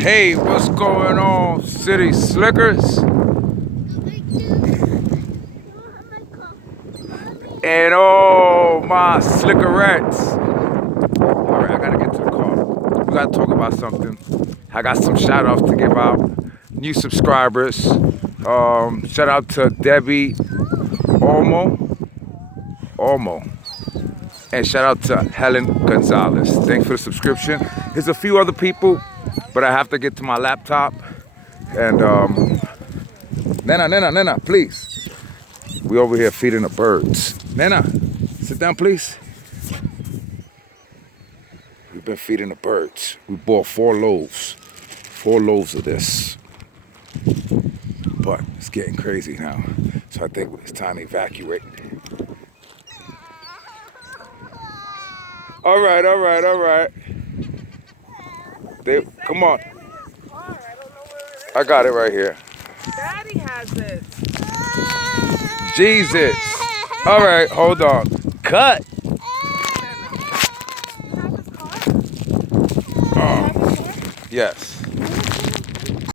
Hey, what's going on, city slickers? And all my slickerettes. Alright, I gotta get to the car. We gotta talk about something. I got some shout outs to give out. New subscribers. Shout out to Debbie Olmo. And shout out to Helen Gonzalez. Thanks for the subscription. There's a few other people, but I have to get to my laptop. And Nena, please. We over here feeding the birds. Nena, sit down, please. We've been feeding the birds. We bought 4 loaves of this. But it's getting crazy now. So I think it's time to evacuate. All right. Come on. I got it right here. Daddy has it. Jesus. All right, hold on. Cut. Yes.